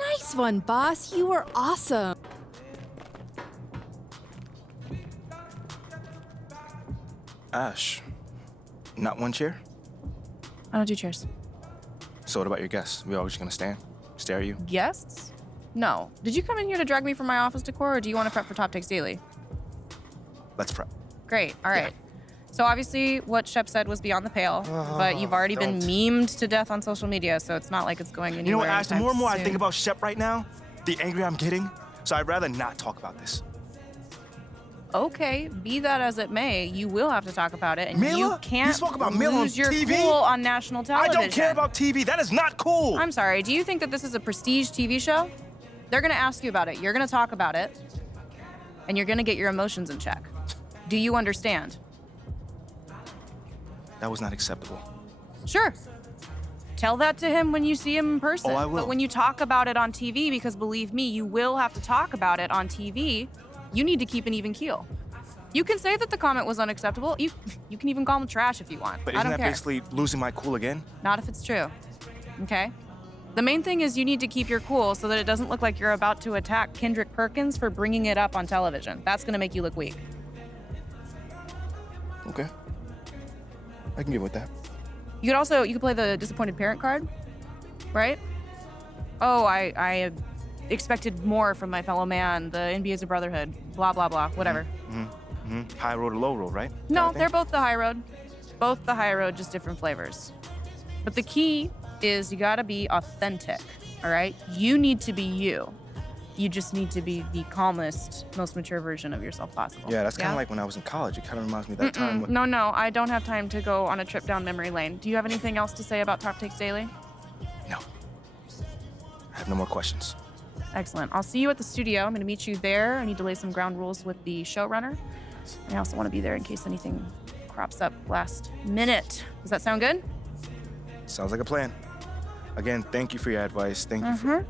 Nice one, boss. You were awesome. Ash, not one chair? I don't do chairs. So what about your guests? We all just gonna stand, stare at you? Guests? No. Did you come in here to drag me from my office decor, or do you want to prep for Top Takes Daily? Let's prep. Great. All right. So obviously what Shep said was beyond the pale, but you've already been don't. memed to death on social media, so it's not like it's going anywhere. You know what, Ash, the anytime more and more I soon. think about Shep right now, the angrier I'm getting, so I'd rather not talk about this. Okay, be that as it may, you will have to talk about it, and Mila? you You can't spoke about Mila on lose your TV? cool on national I television. don't care about TV. That is not cool. I'm sorry, do you think that this is a prestige TV show? They're gonna ask you about it, you're gonna talk about it, and you're gonna get your emotions in check. Do you understand? That was not acceptable. Sure. Tell that to him when you see him in person. Oh, I will. But when you talk about it on TV, because believe me, you will have to talk about it on TV, you need to keep an even keel. You can say that the comment was unacceptable. You can even call him trash if you want. But I isn't don't that care. basically losing my cool again? Not if it's true. Okay? The main thing is you need to keep your cool so that it doesn't look like you're about to attack Kendrick Perkins for bringing it up on television. That's gonna make you look weak. Okay. I can get with that. You could play the disappointed parent card, right? Oh, I expected more from my fellow man. The NBA is a brotherhood. Blah, blah, blah. Whatever. High road or low road, right? No, Kinda thing? they're both the high road. Both the high road, just different flavors. But the key is you gotta be authentic, all right? You need to be you. You just need to be the calmest, most mature version of yourself possible. Yeah, that's kind of like when I was in college. It kind of reminds me of that time when... No, I don't have time to go on a trip down memory lane. Do you have anything else to say about Top Takes Daily? No. I have no more questions. Excellent. I'll see you at the studio. I'm gonna meet you there. I need to lay some ground rules with the showrunner. I also want to be there in case anything crops up last minute. Does that sound good? Sounds like a plan. Again, thank you for your advice. Thank you for...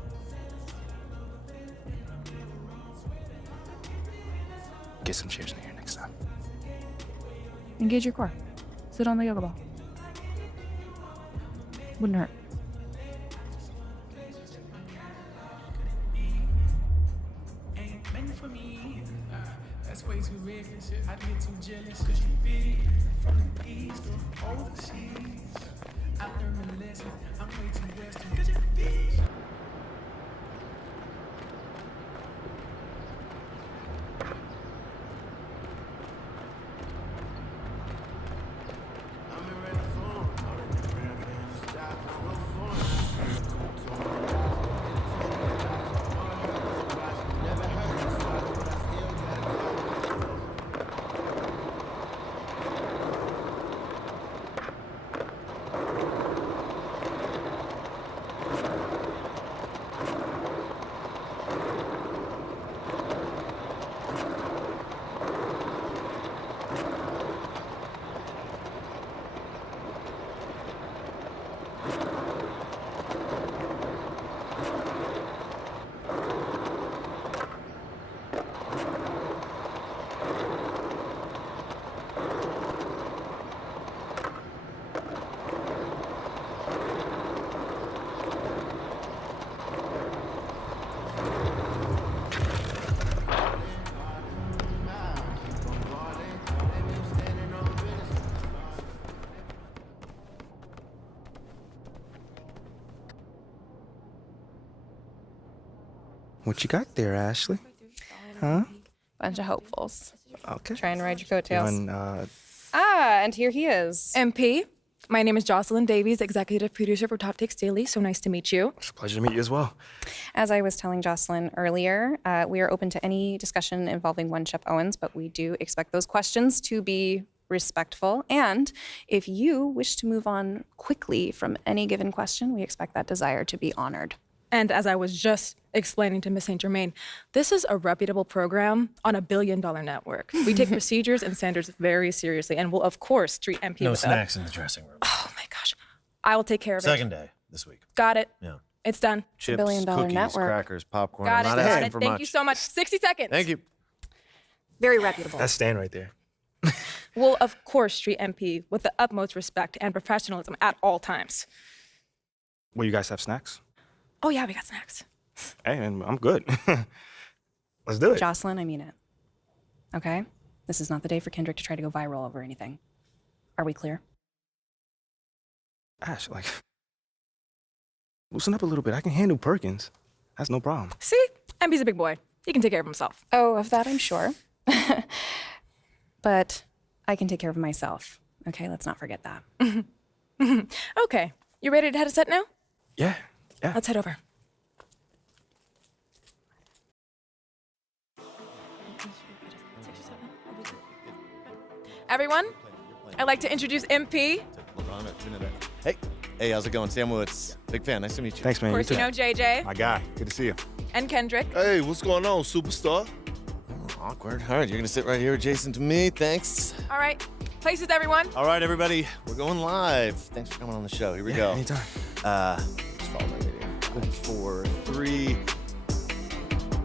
Get some chairs in here next time. Engage your core. Sit on the yoga ball. Wouldn't hurt. Ain't meant for me. That's way too reckless. I'd get too jealous. Could you be from the east or overseas? I learned a lesson. I'm way too western. Could you be? What you got there, Ashley? Huh? Bunch of hopefuls. Okay. Trying to ride your coattails. And, And here he is. MP, my name is Jocelyn Davies, executive producer for Top Takes Daily. So nice to meet you. it's a pleasure to meet you as well. As I was telling Jocelyn earlier, we are open to any discussion involving one Shep Owens, but we do expect those questions to be respectful. And if you wish to move on quickly from any given question, we expect that desire to be honored. And as I was just explaining to Miss St. Germain, this is a reputable program on $1 billion network. We take procedures and standards very seriously and will, of course, treat MP No with snacks in the dressing room. Oh my gosh. I will take care of it. Second day this week. Got it. Yeah. It's done. Chips, billion-dollar cookies, network. crackers, popcorn. Got I'm it. not Got asking it. for Thank much. you so much. 60 seconds. Thank you. Very reputable. That's Stan right there. We'll, of course, treat MP with the utmost respect and professionalism at all times. Will you guys have snacks? Oh, yeah, we got snacks. Hey, and I'm good. Let's do it. Jocelyn, I mean it. Okay? This is not the day for Kendrick to try to go viral over anything. Are we clear? Ash, like, loosen up a little bit. I can handle Perkins. That's no problem. See? MP's a big boy. He can take care of himself. Oh, of that I'm sure. But I can take care of myself. Okay, let's not forget that. Okay. You ready to head a set now? Yeah. Let's head over. Everyone, I'd like to introduce MP. Hey, how's it going? Sam Woods. Big fan. Nice to meet you. Thanks, man. Of course, you know JJ My guy. Good to see you. and Kendrick. Hey, what's going on, superstar? Awkward. All right, you're going to sit right here adjacent to me. Thanks. All right. Places, everyone. All right, everybody. We're going live. Thanks for coming on the show. Here we go. Anytime. Just follow my video. 4, 3.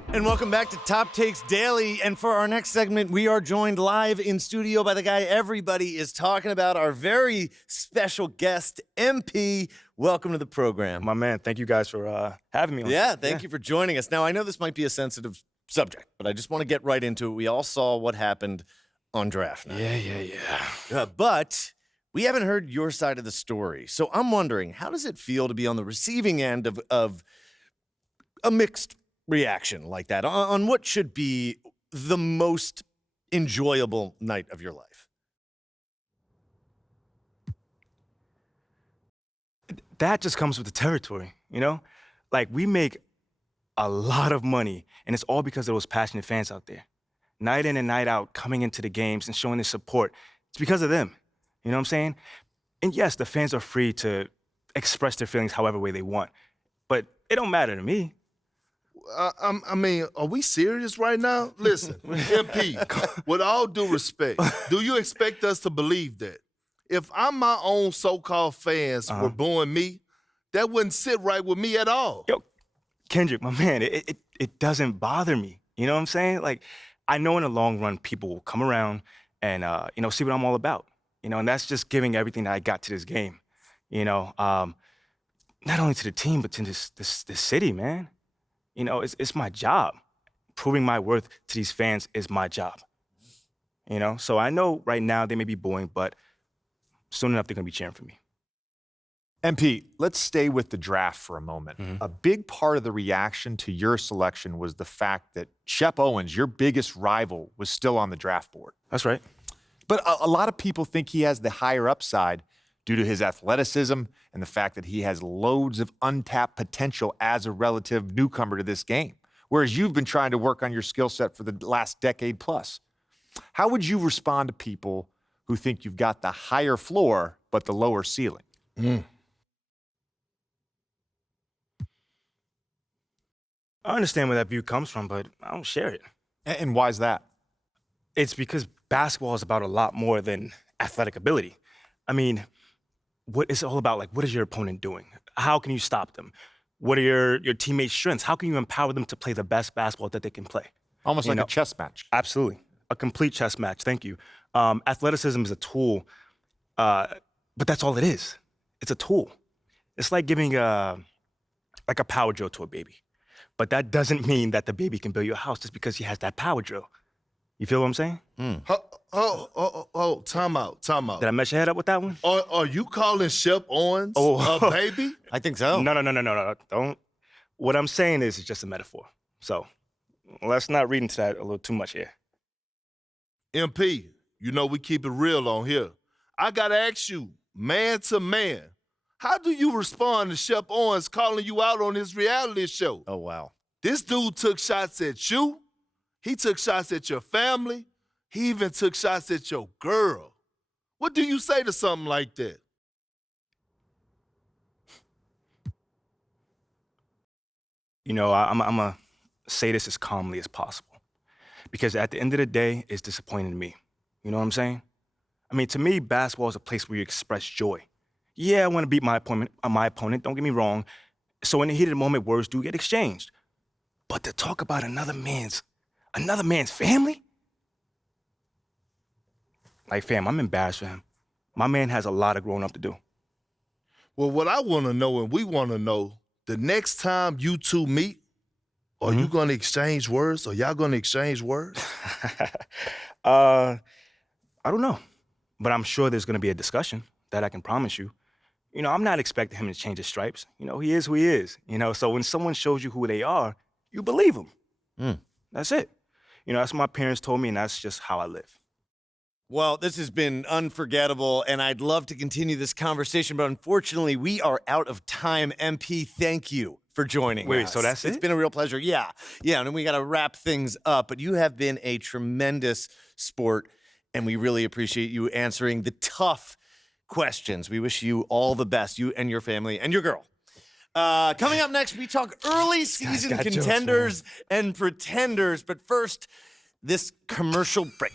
And welcome back to Top Takes Daily. And for our next segment, we are joined live in studio by the guy everybody is talking about, our very special guest, MP. Welcome to the program. My man, thank you guys for having me on. Yeah, thank you for joining us. Now, I know this might be a sensitive subject, but I just want to get right into it. We all saw what happened on draft night. Yeah. But we haven't heard your side of the story. So I'm wondering, how does it feel to be on the receiving end of a mixed reaction like that on what should be the most enjoyable night of your life? That just comes with the territory, you know? Like, we make a lot of money, and it's all because of those passionate fans out there. Night in and night out, coming into the games and showing their support. It's because of them. You know what I'm saying? And yes, the fans are free to express their feelings however way they want, but it don't matter to me. I mean, are we serious right now? Listen, MP, with all due respect, do you expect us to believe that? If I'm my own so-called fans were booing me, that wouldn't sit right with me at all. Yo, Kendrick, my man, it doesn't bother me. You know what I'm saying? Like, I know in the long run, people will come around and, see what I'm all about. You know, and that's just giving everything that I got to this game. You know, not only to the team, but to this city, man. You know, it's my job. Proving my worth to these fans is my job. You know, so I know right now they may be booing, but soon enough they're gonna be cheering for me. MP, let's stay with the draft for a moment. Mm-hmm. A big part of the reaction to your selection was the fact that Shep Owens, your biggest rival, was still on the draft board. That's right. But a lot of people think he has the higher upside due to his athleticism and the fact that he has loads of untapped potential as a relative newcomer to this game, whereas you've been trying to work on your skill set for the last decade plus. How would you respond to people who think you've got the higher floor but the lower ceiling? I understand where that view comes from, but I don't share it. And why is that? It's because basketball is about a lot more than athletic ability. I mean, what it's all about, like, what is your opponent doing? How can you stop them? What are your teammates' strengths? How can you empower them to play the best basketball that they can play? Almost like a chess match. Absolutely. A complete chess match. Thank you. Athleticism is a tool, but that's all it is. It's a tool. It's like giving a power drill to a baby. But that doesn't mean that the baby can build you a house just because he has that power drill. You feel what I'm saying? Time out. Did I mess your head up with that one? Are you calling Shep Owens a baby? I think so. No. Don't. What I'm saying is it's just a metaphor. So let's not read into that a little too much here. MP, you know we keep it real on here. I gotta ask you, man to man, how do you respond to Shep Owens calling you out on his reality show? Oh, wow. This dude took shots at you. He took shots at your family. He even took shots at your girl. What do you say to something like that? You know, I'm going to say this as calmly as possible. Because at the end of the day, it's disappointing to me. You know what I'm saying? I mean, to me, basketball is a place where you express joy. Yeah, I want to beat my opponent, don't get me wrong. So in the heat of the moment, words do get exchanged. But to talk about another man's family? Like, fam, I'm embarrassed for him. My man has a lot of growing up to do. Well, what I want to know and we want to know, the next time you two meet, Are you going to exchange words? Are y'all going to exchange words? I don't know, but I'm sure there's going to be a discussion. That I can promise you. You know, I'm not expecting him to change his stripes. You know, he is who he is. You know, so when someone shows you who they are, you believe them. That's it. You know, that's what my parents told me, and that's just how I live. Well, this has been unforgettable, and I'd love to continue this conversation, but unfortunately, we are out of time. MP, thank you for joining us. Wait, so that's it? It's been a real pleasure. Yeah, and then we got to wrap things up, but you have been a tremendous sport, and we really appreciate you answering the tough questions. We wish you all the best, you and your family and your girl. Coming up next, we talk early season contenders and pretenders, but first, this commercial break.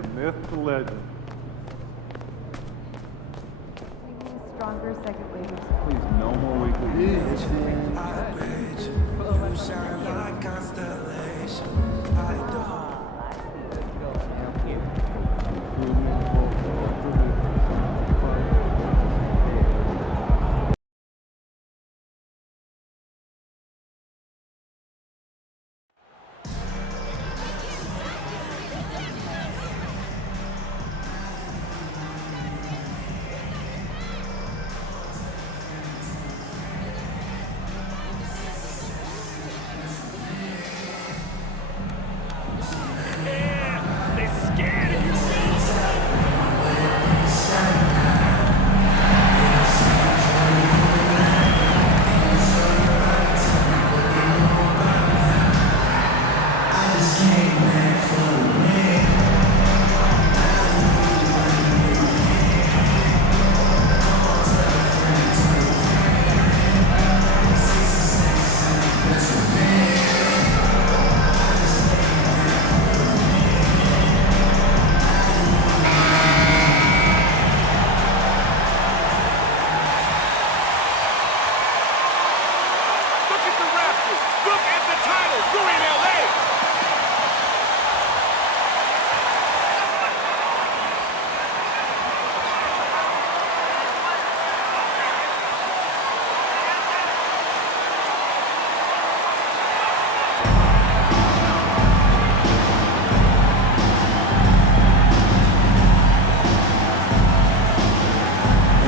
The myth, the legend. Stronger second wave. Please, no more weekly.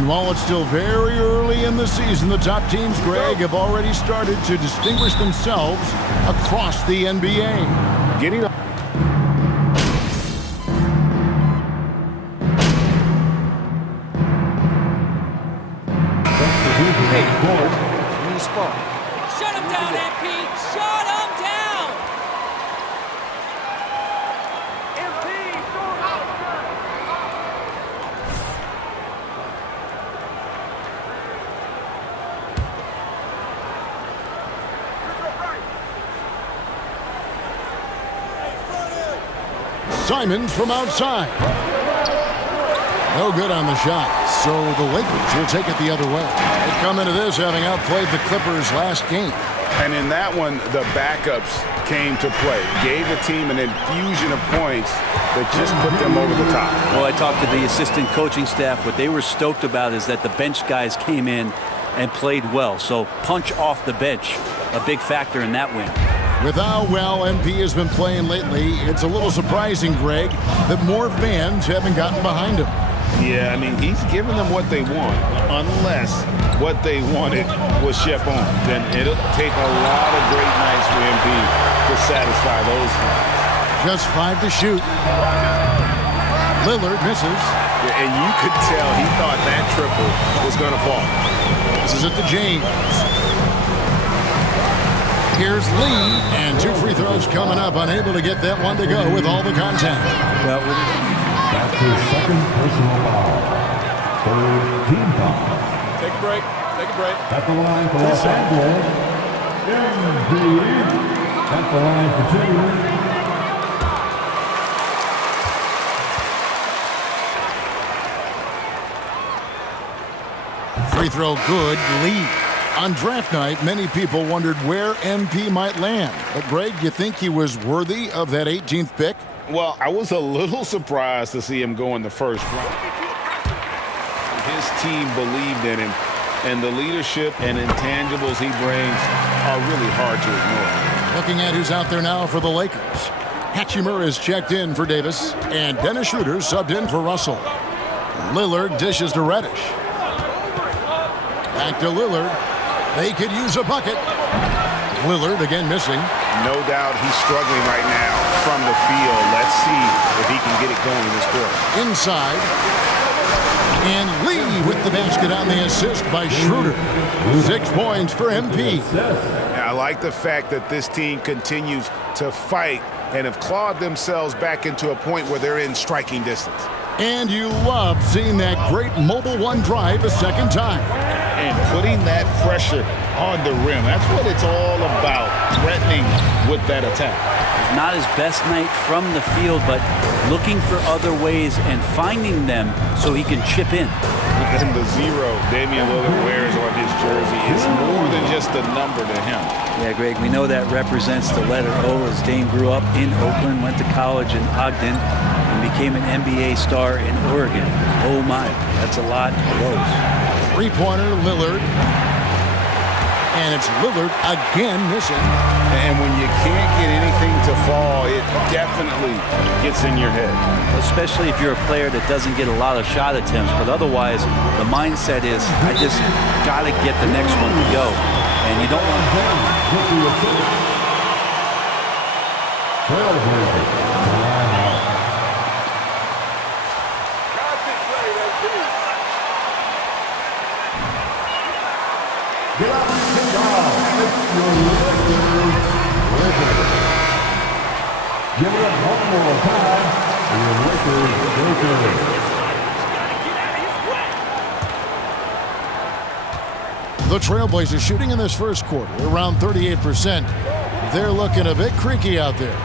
And while it's still very early in the season, the top teams, Greg, have already started to distinguish themselves across the NBA. Getting up. Shut him down, MP! Shut him down! Simons from outside. No good on the shot, so the Lakers will take it the other way. They come into this having outplayed the Clippers last game. And in that one, the backups came to play. Gave the team an infusion of points that just put them over the top. Well, I talked to the assistant coaching staff. What they were stoked about is that the bench guys came in and played well. So punch off the bench, a big factor in that win. With how well MP has been playing lately, it's a little surprising, Greg, that more fans haven't gotten behind him. Yeah, I mean, he's giving them what they want, unless what they wanted was Shep on. Then it'll take a lot of great nights for MP to satisfy those fans. Just 5 to shoot. Lillard misses. Yeah, and you could tell he thought that triple was going to fall. This is it to James. Here's Lee, and 2 free throws coming up. Unable to get that one to go with all the contact. Well, that's his second personal foul. Third team foul. Take a break. Take a break. At the line for Los Angeles. At the line for 2. Free throw good, Lee. On draft night, many people wondered where MP might land. But, Greg, you think he was worthy of that 18th pick? Well, I was a little surprised to see him go in the first round. His team believed in him, and the leadership and intangibles he brings are really hard to ignore. Looking at who's out there now for the Lakers. Hatchimer is checked in for Davis, and Dennis Schroeder subbed in for Russell. Lillard dishes to Reddish. Back to Lillard. They could use a bucket. Lillard again missing. No doubt he's struggling right now from the field. Let's see if he can get it going this quarter. Inside. And Lee with the basket on the assist by Schroeder. 6 points for MP. I like the fact that this team continues to fight and have clawed themselves back into a point where they're in striking distance. And you love seeing that great mobile one drive a second time. And putting that pressure on the rim. That's what it's all about, threatening with that attack. not his best night from the field, but looking for other ways and finding them so he can chip in. And the 0 Damian Lillard wears on his jersey is more than just a number to him. Yeah, Greg, we know that represents the letter O, as Dame grew up in Oakland, went to college in Ogden, and became an NBA star in Oregon. Oh my, that's a lot of those. Three-pointer, Lillard. And it's Lillard again missing. And when you can't get anything to fall, it definitely gets in your head. Especially if you're a player that doesn't get a lot of shot attempts, but otherwise the mindset is, I just got to get the next one to go. And you don't want Give it up one more time. The Trailblazers shooting in this first quarter around 38%. They're looking a bit creaky out there.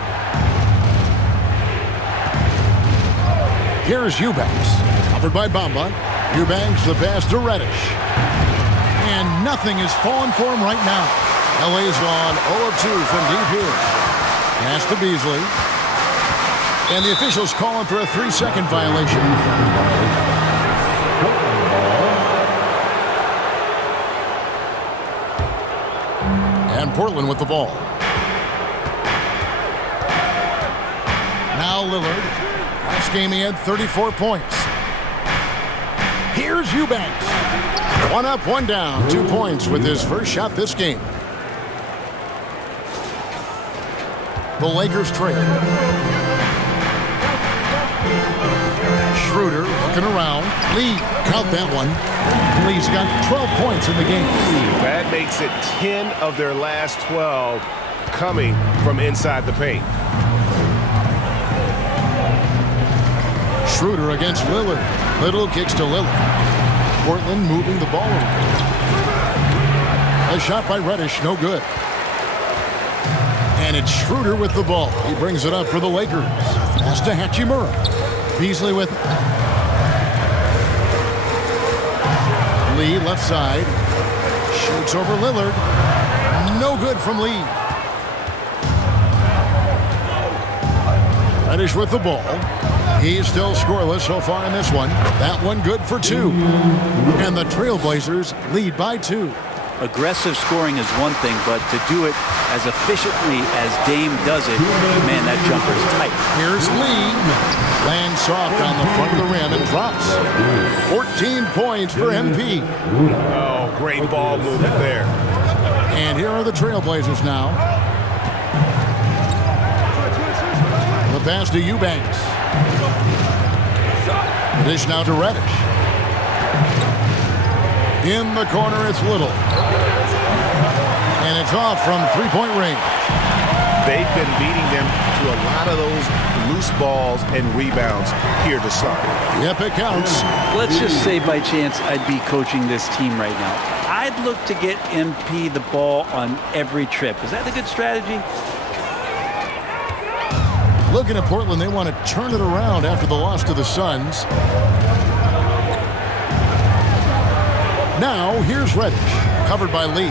Here's Eubanks, covered by Bamba. Eubanks the pass to Reddish. And nothing is falling for him right now. LA's gone 0 of 2 from deep here. Pass to Beasley. And the officials calling for a 3-second violation. And Portland with the ball. Now Lillard. Last game he had 34 points. Here's Eubanks. 1 up, 1 down. 2 points with his first shot this game. The Lakers trail. Schroeder looking around. Lee, count that one. Lee's got 12 points in the game. That makes it 10 of their last 12 coming from inside the paint. Schroeder against Lillard. Little kicks to Lillard. Portland moving the ball around. A shot by Reddish, no good. And it's Schroeder with the ball. He brings it up for the Lakers. Pass to Hachimura. Beasley with it. Lee, left side. Shoots over Lillard. No good from Lee. Reddish with the ball. He's still scoreless so far in this one. That one good for 2. And the Trailblazers lead by 2. Aggressive scoring is one thing, but to do it as efficiently as Dame does it, man, that jumper is tight. Here's Lee. Lands soft on the front of the rim and drops. 14 points for MP. Oh, great ball movement there. And here are the Trailblazers now. The pass to Eubanks. The dish now to Reddish. In the corner, it's Little. And it's off from three-point range. They've been beating them to a lot of those loose balls and rebounds here to start. Yep, it counts. Let's just say by chance I'd be coaching this team right now. I'd look to get MP the ball on every trip. Is that a good strategy? Looking at Portland, they want to turn it around after the loss to the Suns. Now, here's Reddish, covered by Lee.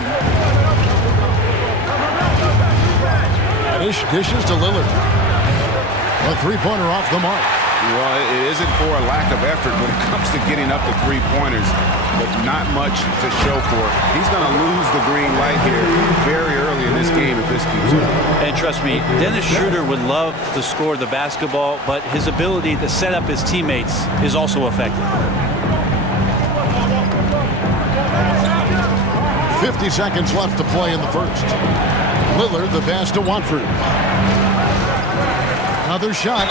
Reddish dishes to Lillard. A three-pointer off the mark. Well, it isn't for a lack of effort when it comes to getting up to three-pointers, but not much to show for it. He's going to lose the green light here very early in this game if this keeps up. And trust me, Dennis Schroeder would love to score the basketball, but his ability to set up his teammates is also effective. 50 seconds left to play in the first. Lillard, the pass to Watford. Another shot,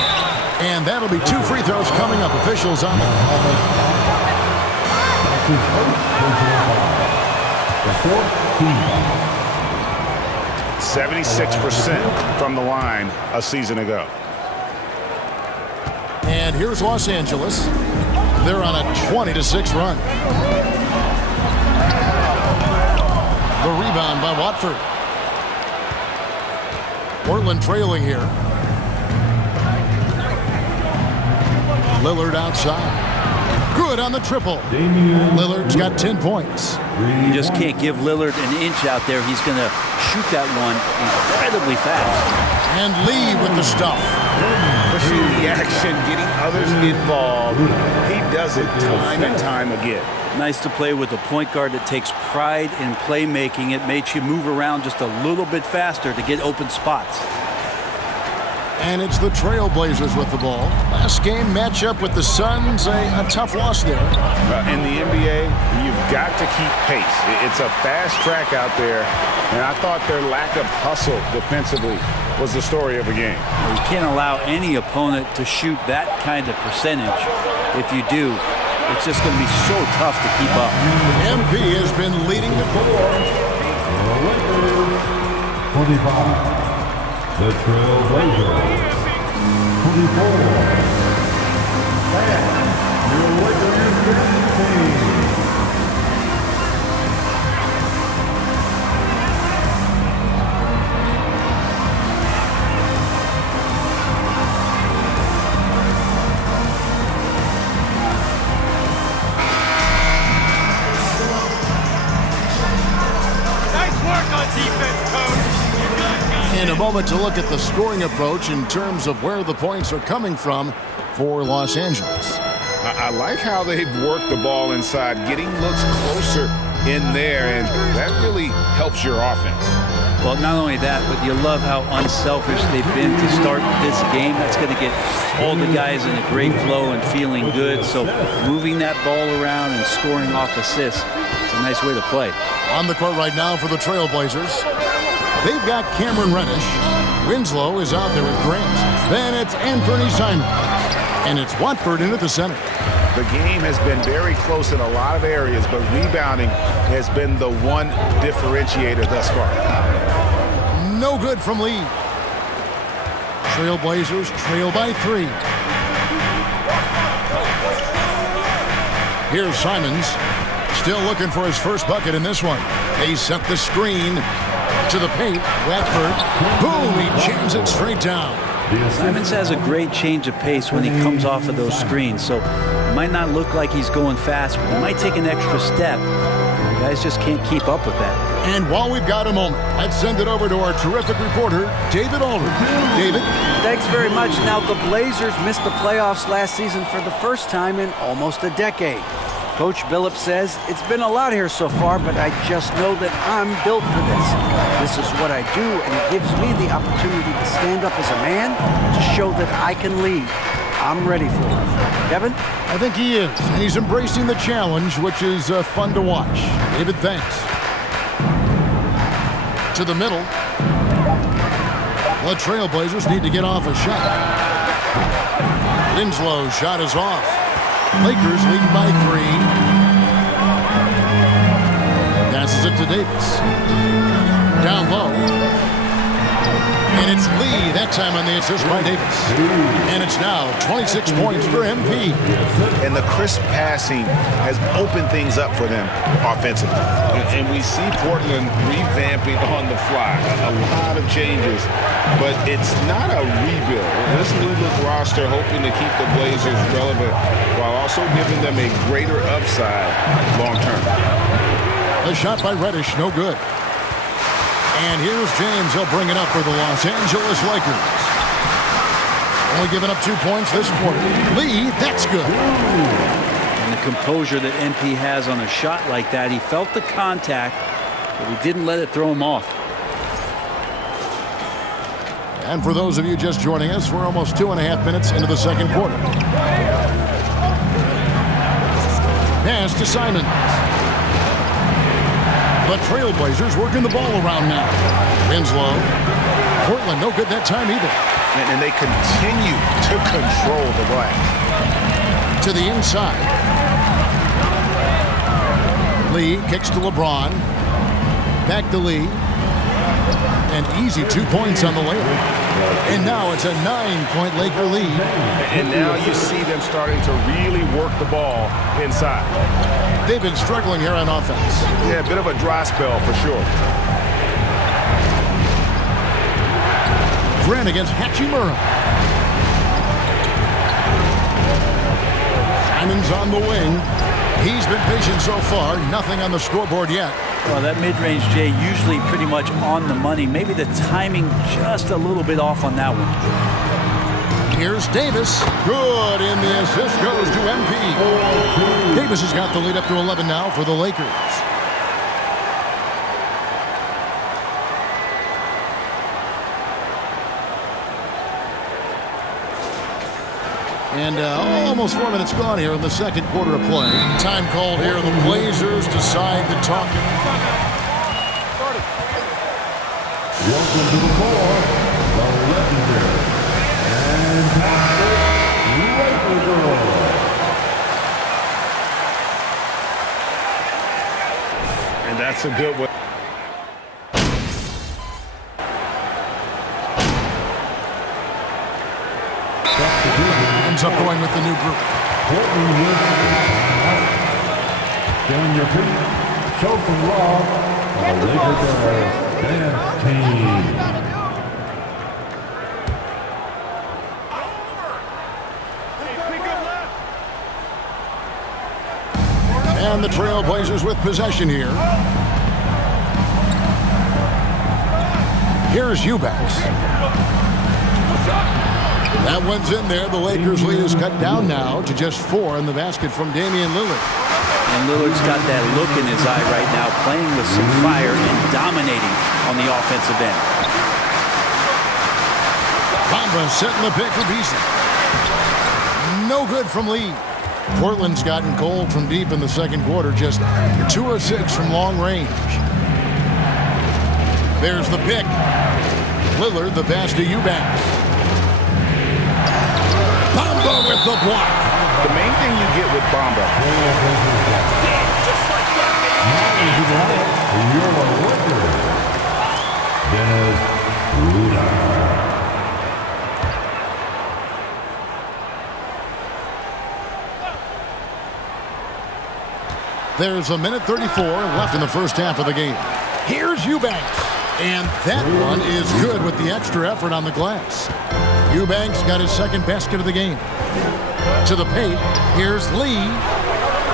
and that'll be 2 free throws coming up. Officials on it. 76% from the line a season ago. And here's Los Angeles. They're on a 20-6 run. The rebound by Watford. Portland trailing here. Lillard outside. Good on the triple. Lillard's got 10 points. You just can't give Lillard an inch out there. He's going to shoot that one incredibly fast. And Lee with the stuff. Pushing the action, getting others involved. He does it time and time again. Nice to play with a point guard that takes pride in playmaking. It makes you move around just a little bit faster to get open spots. And it's the Trailblazers with the ball. Last game matchup with the Suns, a tough loss there. In the NBA, you've got to keep pace. It's a fast track out there, and I thought their lack of hustle defensively was the story of the game. You can't allow any opponent to shoot that kind of percentage. If you do, it's just going to be so tough to keep up. MP has been leading the floor. 25. The Trailblazers. 24. Your Lakers team. In a moment to look at the scoring approach in terms of where the points are coming from for Los Angeles. I like how they've worked the ball inside, getting looks closer in there, and that really helps your offense. Well, not only that, but you love how unselfish they've been to start this game. That's going to get all the guys in a great flow and feeling good. So moving that ball around and scoring off assists, it's a nice way to play. On the court right now for the Trailblazers, they've got Cameron Reddish. Winslow is out there with Grant. Then it's Anthony Simons. And it's Watford into the center. The game has been very close in a lot of areas, but rebounding has been the one differentiator thus far. No good from Lee. Trailblazers trail by 3. Here's Simons. Still looking for his first bucket in this one. They set the screen. To the paint, Radford. Boom, he jams it straight down. Simons has a great change of pace when he comes off of those screens, so it might not look like he's going fast, but he might take an extra step. Guys just can't keep up with that. And while we've got a moment, let's send it over to our terrific reporter, David Aldridge. David? Thanks very much. Now, the Blazers missed the playoffs last season for the first time in almost a decade. Coach Billups says, it's been a lot here so far, but I just know that I'm built for this. This is what I do, and it gives me the opportunity to stand up as a man to show that I can lead. I'm ready for it. Kevin? I think he is, and he's embracing the challenge, which is fun to watch. David, thanks. To the middle. The Trailblazers need to get off a shot. Winslow's shot is off. Lakers leading by 3. Passes it to Davis. Down low. And it's Lee, that time on the assist by Davis. And it's now 26 points for MP. And the crisp passing has opened things up for them offensively. And we see Portland revamping on the fly. A lot of changes, but it's not a rebuild. This new look roster hoping to keep the Blazers relevant while also giving them a greater upside long term. A shot by Reddish, no good. And here's James. He'll bring it up for the Los Angeles Lakers. Only giving up 2 points this quarter. Lee, that's good. And the composure that MP has on a shot like that, he felt the contact, but he didn't let it throw him off. And for those of you just joining us, we're almost 2.5 minutes into the second quarter. Pass to Simons. The Trailblazers working the ball around now. Winslow. Portland no good that time either. And they continue to control the glass. To the inside. Lee kicks to LeBron. Back to Lee. An easy 2 points on the layup. And now it's a 9-point Laker lead. And now you see them starting to really work the ball inside. They've been struggling here on offense. Yeah, a bit of a dry spell for sure. Grant against Hachimura. Simons on the wing. He's been patient so far. Nothing on the scoreboard yet. Well, that mid-range, Jay, usually pretty much on the money. Maybe the timing just a little bit off on that one. Here's Davis. Good, and the assist goes to MP. Davis has got the lead up to 11 now for the Lakers. And almost 4 minutes gone here in the second quarter of play. Time called here. The Blazers decide to talk. Welcome to the floor, the legendary and Laker girl. And that's a good one. Ends up going with the new group. Get on your feet, show some love, the Laker girls dance team. And the Trailblazers with possession here. Here's Eubanks. That one's in there. The Lakers' lead is cut down now to just 4 in the basket from Damian Lillard. And Lillard's got that look in his eye right now, playing with some fire and dominating on the offensive end. Bamba setting the pick for Beasley. No good from Lee. Portland's gotten cold from deep in the second quarter, just 2 of 6 from long range. There's the pick. Lillard, the pass to Eubanks. Bamba with the block. The main thing you get with Bamba. You're a Laker. Dennis Schroeder. There's a minute 34 left in the first half of the game. Here's Eubanks. And that one is good with the extra effort on the glass. Eubanks got his second basket of the game. To the paint, here's Lee.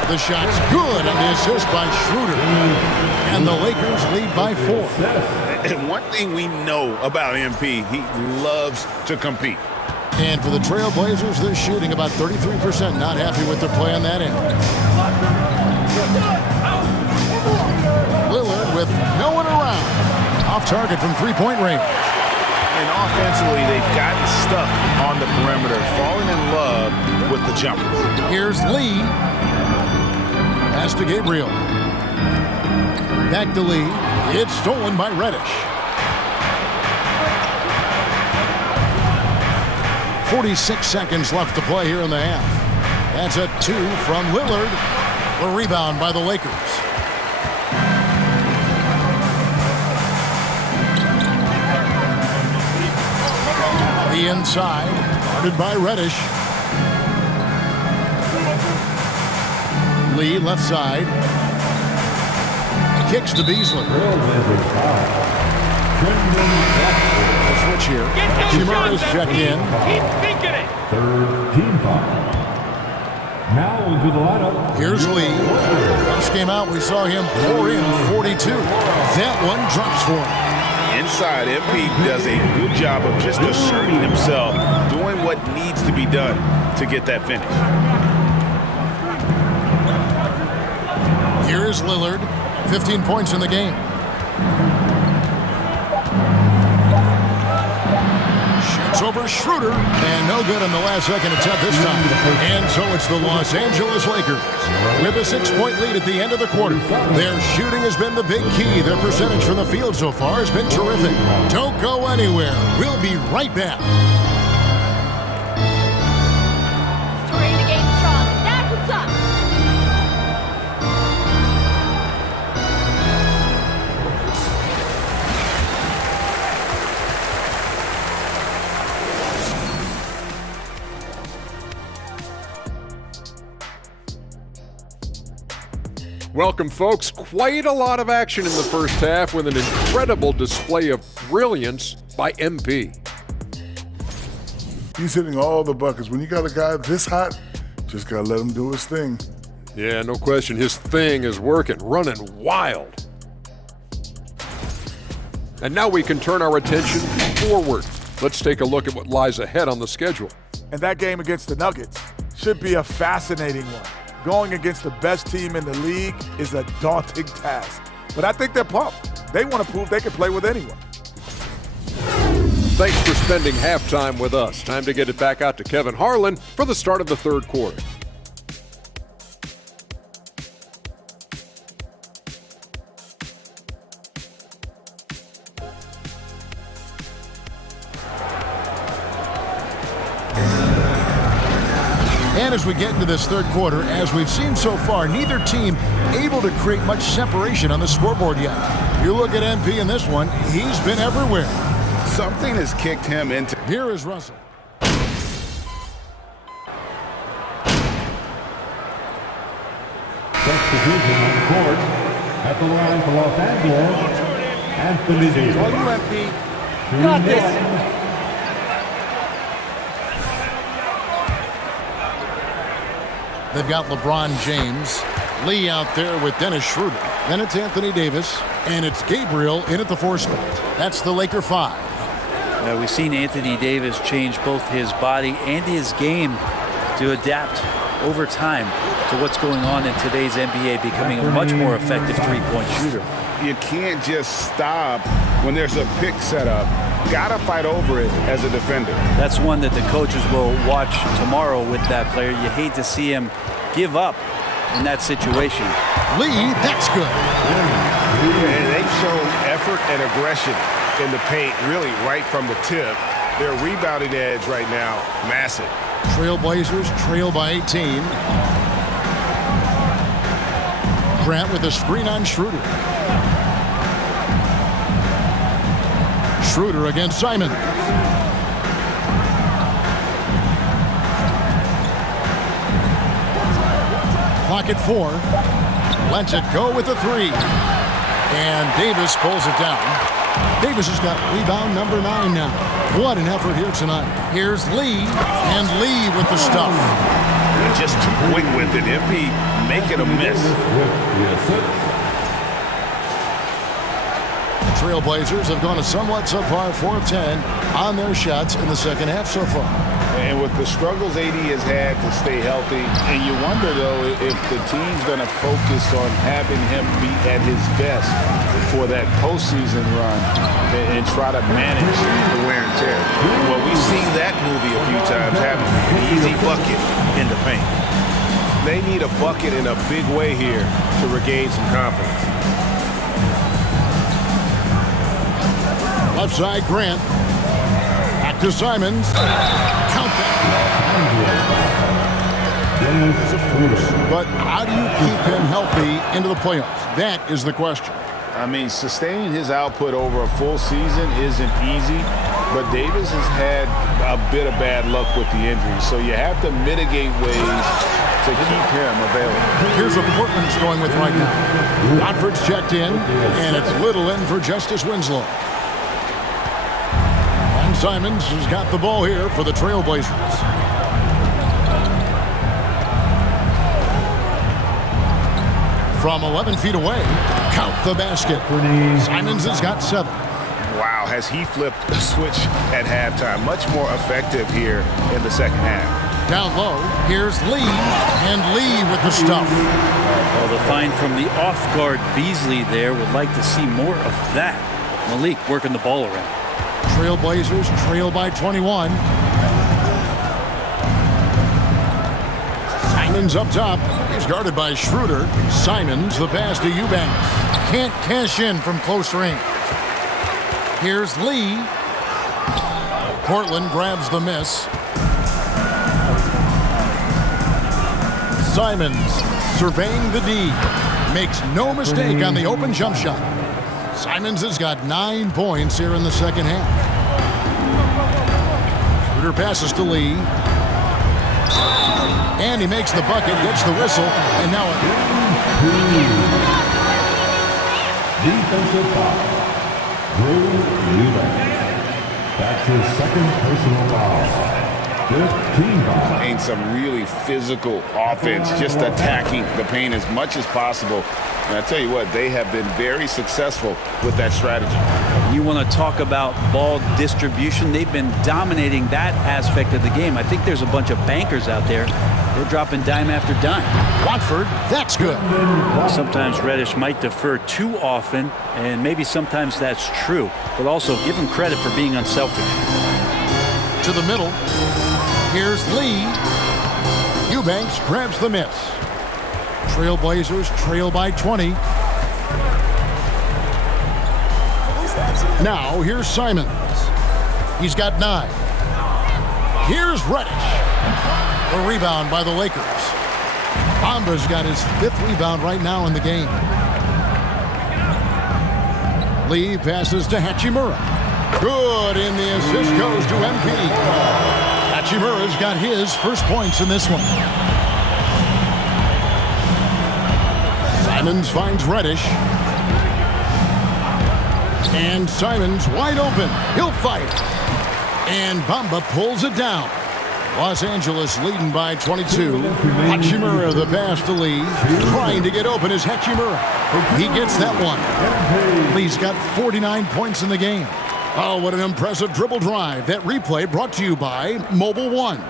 The shot's good on the assist by Schroeder. And the Lakers lead by 4. And one thing we know about MP, he loves to compete. And for the Trailblazers, they're shooting about 33%. Not happy with their play on that end. Lillard with no one around. Off target from three-point range. And offensively, they've gotten stuck on the perimeter, falling in love with the jumper. Here's Lee. Pass to Gabriel. Back to Lee. It's stolen by Reddish. 46 seconds left to play here in the half. That's a 2 from Lillard. The rebound by the Lakers. The inside, guarded by Reddish. Lee left side. Kicks to Beasley. The switch here. Shimura's checked in. Third team foul. Now into the lineup. Here's Lee. First game out, we saw him pour in 42. That one drops for him. Inside, MP does a good job of just asserting himself, doing what needs to be done to get that finish. Here is Lillard, 15 points in the game. Shoots over Schroeder, and no good on the last second attempt this time. And so it's the Los Angeles Lakers with a 6-point lead at the end of the quarter. Their shooting has been the big key. Their percentage from the field so far has been terrific. Don't go anywhere. We'll be right back. Starting the game strong. That's what's up. Welcome, folks. Quite a lot of action in the first half with an incredible display of brilliance by MP. He's hitting all the buckets. When you got a guy this hot, just got to let him do his thing. Yeah, no question. His thing is working, running wild. And now we can turn our attention forward. Let's take a look at what lies ahead on the schedule. And that game against the Nuggets should be a fascinating one. Going against the best team in the league is a daunting task. But I think they're pumped. They want to prove they can play with anyone. Thanks for spending halftime with us. Time to get it back out to Kevin Harlan for the start of the third quarter. And as we get into this third quarter, as we've seen so far, neither team able to create much separation on the scoreboard yet. You look at MP in this one, he's been everywhere. Something has kicked him into... Here is Russell. Substitution on the court. At the line for Los Angeles, Anthony Davis. All you, MP. Got this. They've got LeBron James, Lee out there with Dennis Schroeder. Then it's Anthony Davis, and it's Gabriel in at the 4 spot. That's the Laker 5. We've seen Anthony Davis change both his body and his game to adapt over time to what's going on in today's NBA, becoming a much more effective three-point shooter. You can't just stop when there's a pick set up. Gotta fight over it as a defender. That's one that the coaches will watch tomorrow with that player. You hate to see him give up in that situation. Lee, that's good. And they've shown effort and aggression in the paint, really right from the tip. Their rebounding edge right now, massive. Trailblazers trail by 18. Grant with a screen on Schroeder. Schroeder against Simon. Clock at 4. Lets it go with a 3. And Davis pulls it down. Davis has got rebound number 9 now. What an effort here tonight. Here's Lee, and Lee with the stuff. Just too quick with it. MP making a miss. The Trailblazers have gone a somewhat subpar 4 of 10 on their shots in the second half so far. And with the struggles AD has had to stay healthy, and you wonder, though, if the team's going to focus on having him be at his best for that postseason run and try to manage the wear and tear. Well, we've seen that movie a few times, haven't we? An easy bucket in the paint. They need a bucket in a big way here to regain some confidence. Left side, Grant. Back to Simons. Count that. But how do you keep him healthy into the playoffs? That is the question. I mean, sustaining his output over a full season isn't easy, but Davis has had a bit of bad luck with the injury, so you have to mitigate ways to keep him available. Here's what Portland's going with right now. Watford's checked in, and it's Little in for Justice Winslow. And Simons has got the ball here for the Trailblazers. From 11 feet away, count the basket. Simons has got 7. Wow, has he flipped the switch at halftime. Much more effective here in the second half. Down low, here's Lee, and Lee with the stuff. Well, the find from the off-guard Beasley there. Would like to see more of that. Malik working the ball around. Trailblazers trail by 21. Simons up top. He's guarded by Schroeder. Simons, the pass to Eubanks. Can't cash in from close range. Here's Lee. Portland grabs the miss. Simons surveying the D. Makes no mistake on the open jump shot. Simons has got 9 points here in the second half. Schroeder passes to Lee. And he makes the bucket, gets the whistle, and now a defensive foul. Drew Eubanks. That's his second personal foul. 15 foul. Ain't some really physical offense, just attacking the paint as much as possible. And I tell you what, they have been very successful with that strategy. You want to talk about ball distribution? They've been dominating that aspect of the game. I think there's a bunch of bankers out there. They're dropping dime after dime. Watford, that's good. Sometimes Reddish might defer too often, and maybe sometimes that's true. But also give him credit for being unselfish. To the middle. Here's Lee. Eubanks grabs the miss. Trailblazers trail by 20. Now, here's Simons. He's got 9. Here's Reddish. A rebound by the Lakers. Bamba's got his 5th rebound right now in the game. Lee passes to Hachimura. Good, and the assist goes to MP. Hachimura's got his first points in this one. Simons finds Reddish. And Simons wide open. He'll fight. And Bamba pulls it down. Los Angeles leading by 22. Hachimura the pass to Lee. Trying to get open is Hachimura. He gets that one. Lee's got 49 points in the game. Oh, what an impressive dribble drive. That replay brought to you by Mobile One.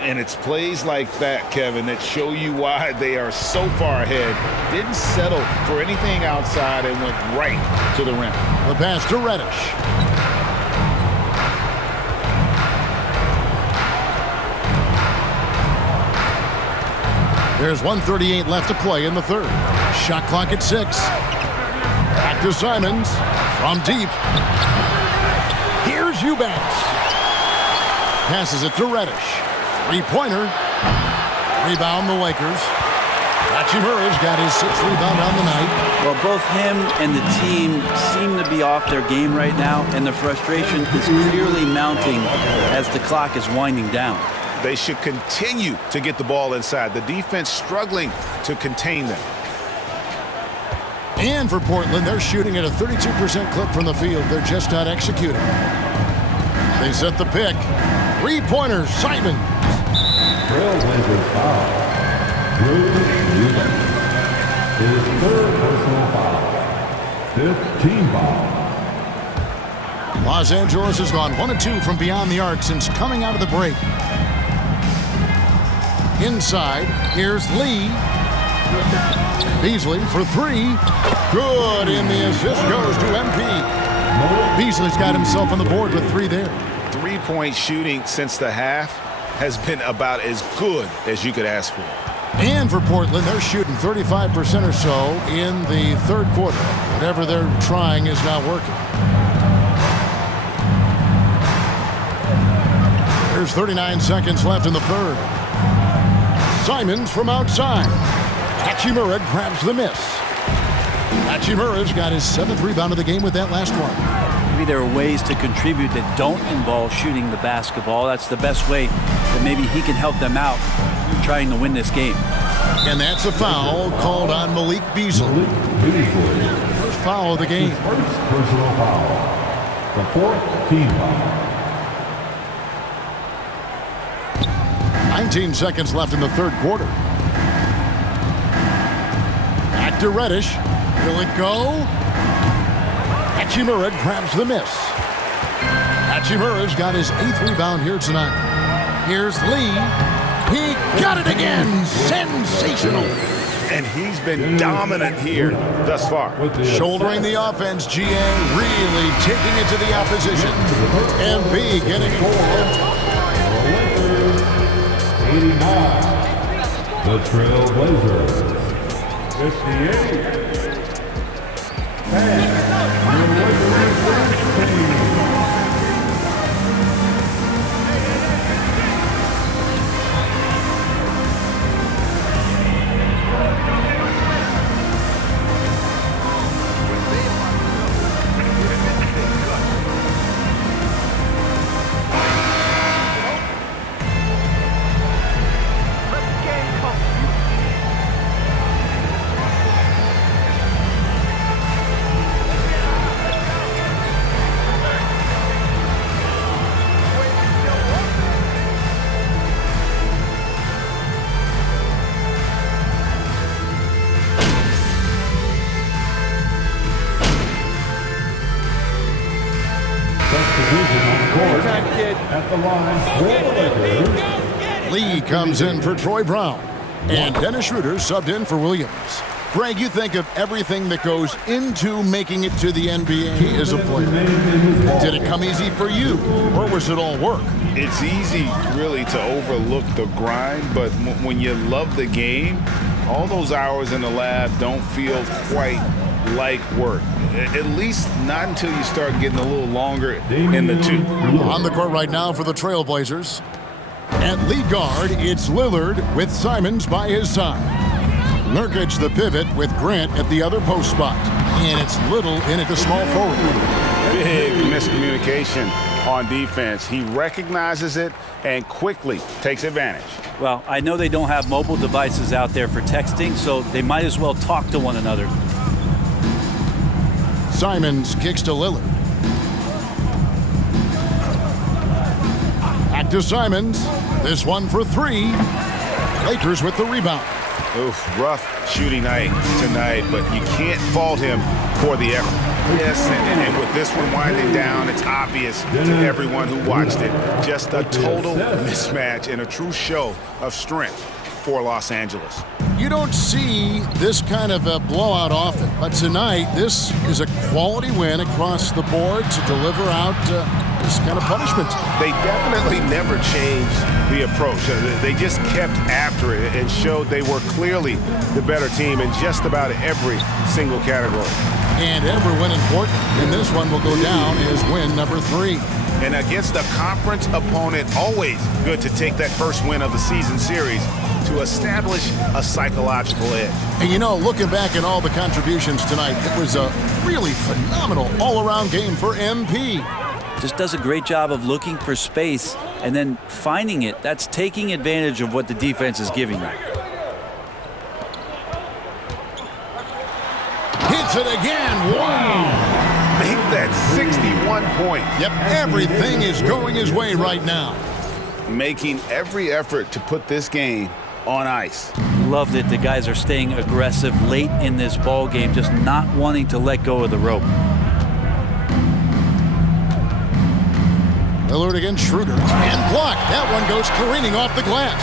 And it's plays like that, Kevin, that show you why they are so far ahead. Didn't settle for anything outside and went right to the rim. The pass to Reddish. There's 1:38 left to play in the third. Shot clock at 6. Back to Simons from deep. Here's Eubanks. Passes it to Reddish. 3-pointer. Rebound the Lakers. Hachimura's got his 6th rebound on the night. Well, both him and the team seem to be off their game right now, and the frustration is clearly mounting as the clock is winding down. They should continue to get the ball inside. The defense struggling to contain them. And for Portland, they're shooting at a 32% clip from the field. They're just not executing. They set the pick. 3-pointer, Simon. Trailblazers foul. Drew Eubank. His third personal foul. 5th team foul. Los Angeles has gone 1 of 2 from beyond the arc since coming out of the break. Inside, here's Lee. Beasley for 3. Good, and the assist goes to MP. Beasley's got himself on the board with 3 there. 3-point shooting since the half has been about as good as you could ask for. And for Portland, they're shooting 35% or so in the third quarter. Whatever they're trying is not working. There's 39 seconds left in the third. Simons from outside. Hachimura grabs the miss. Hachimura's got his 7th rebound of the game with that last one. Maybe there are ways to contribute that don't involve shooting the basketball. That's the best way that maybe he can help them out trying to win this game. And that's a foul called on Malik Beasley. First foul of the game. First personal foul. The 4th team foul. 19 seconds left in the third quarter. Back to Reddish. Will it go? Hachimura grabs the miss. Hachimura's got his 8th rebound here tonight. Here's Lee. He got it again. Sensational. And he's been dominant here thus far. Shouldering the offense, GA really taking it to the opposition. MP getting 89. The Trailblazers. 58. And your Lakers team. At the line for the Lakers. Lee comes in for Troy Brown. And Dennis Schroeder subbed in for Williams. Greg, you think of everything that goes into making it to the NBA as a player. Did it come easy for you, or was it all work? It's easy, really, to overlook the grind, but when you love the game, all those hours in the lab don't feel quite like work. At least not until you start getting a little longer in the tooth. On the court right now for the Trailblazers. At lead guard, it's Lillard with Simons by his side. Nurkic the pivot with Grant at the other post spot. And it's Little in at the small forward. Big miscommunication on defense. He recognizes it and quickly takes advantage. Well, I know they don't have mobile devices out there for texting, so they might as well talk to one another. Simons kicks to Lillard. Back to Simons. This one for 3. Lakers with the rebound. Oof, rough shooting night tonight, but you can't fault him for the effort. Yes, and with this one winding down, it's obvious to everyone who watched it. Just a total mismatch and a true show of strength for Los Angeles. You don't see this kind of a blowout often, but tonight this is a quality win across the board to deliver out this kind of punishment. They definitely never changed the approach. They just kept after it and showed they were clearly the better team in just about every single category. And every win important, and this one will go down as win number 3. And against a conference opponent, always good to take that first win of the season series to establish a psychological edge. And you know, looking back at all the contributions tonight, it was a really phenomenal all-around game for MP. Just does a great job of looking for space and then finding it. That's taking advantage of what the defense is giving you. hits it again. Wow. Make that 61 points. Yep, everything is going his way right now. Making every effort to put this game on ice. Love that the guys are staying aggressive late in this ball game, just not wanting to let go of the rope. Lillard against Schroeder, and blocked. That one goes careening off the glass.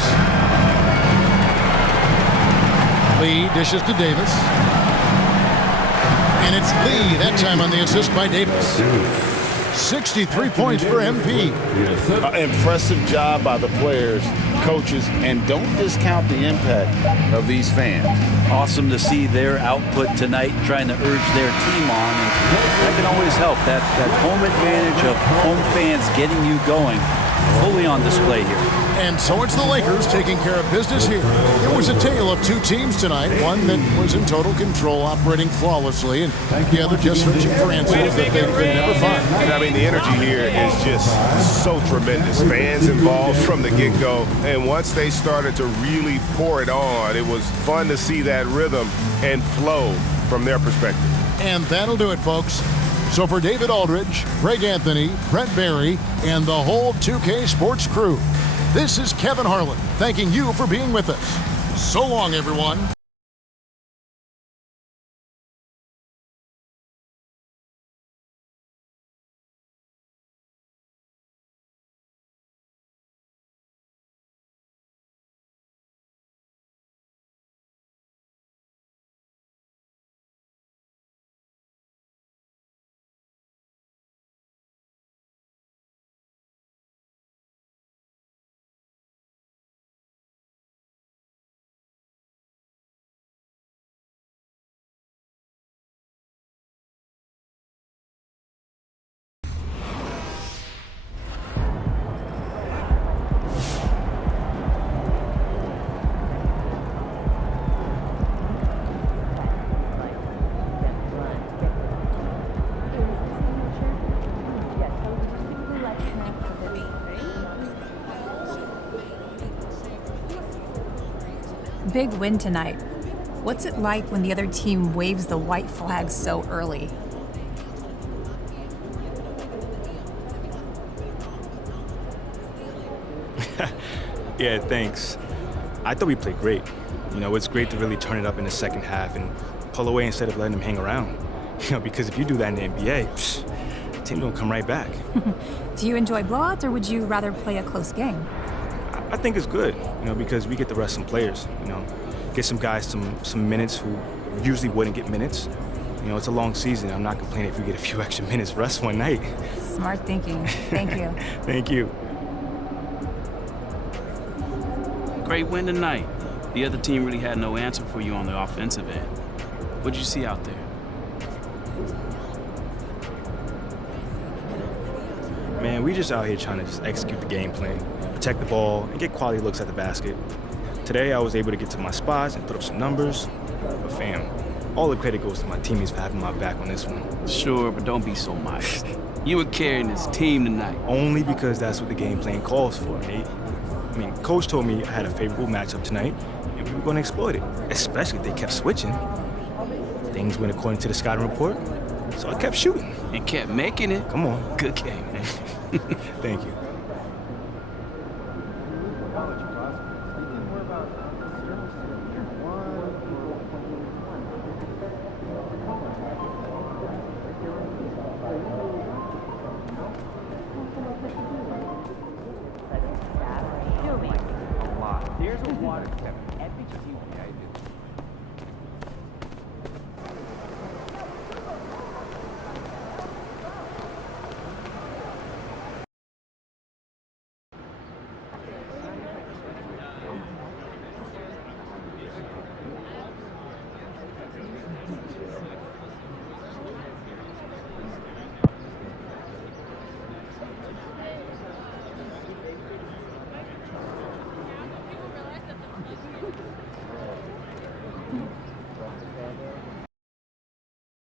Lee dishes to Davis. And it's Lee, that time on the assist by Davis. 63 points for MP. Impressive job by the players, coaches, and don't discount the impact of these fans. Awesome to see their output tonight, trying to urge their team on. And that can always help. That home advantage of home fans getting you going, fully on display here. And so it's the Lakers taking care of business here. It was a tale of two teams tonight, one that was in total control, operating flawlessly, and the other just searching for answers that they could never find. And I mean, the energy here is just so tremendous. Fans involved from the get-go, and once they started to really pour it on, it was fun to see that rhythm and flow from their perspective. And that'll do it, folks. So for David Aldridge, Greg Anthony, Brent Barry, and the whole 2K Sports crew, this is Kevin Harlan thanking you for being with us. So long, everyone. Big win tonight. What's it like when the other team waves the white flag so early? Yeah, thanks. I thought we played great. You know, it's great to really turn it up in the second half and pull away instead of letting them hang around. You know, because if you do that in the NBA, the team don't come right back. Do you enjoy blowouts, or would you rather play a close game? I think it's good, you know, because we get to rest some players, you know, get some guys some minutes who usually wouldn't get minutes. You know, it's a long season. I'm not complaining if we get a few extra minutes rest one night. Smart thinking. Thank you. Thank you. Great win tonight. The other team really had no answer for you on the offensive end. What did you see out there? Man, we just out here trying to just execute the game plan, protect the ball, and get quality looks at the basket. Today, I was able to get to my spots and put up some numbers. But fam, all the credit goes to my teammates for having my back on this one. Sure, but don't be so modest. You were carrying this team tonight. Only because that's what the game plan calls for, Nate. I mean, Coach told me I had a favorable matchup tonight, and we were going to exploit it, especially if they kept switching. Things went according to the scouting report, so I kept shooting. And kept making it. Come on. Good game, man. Thank you.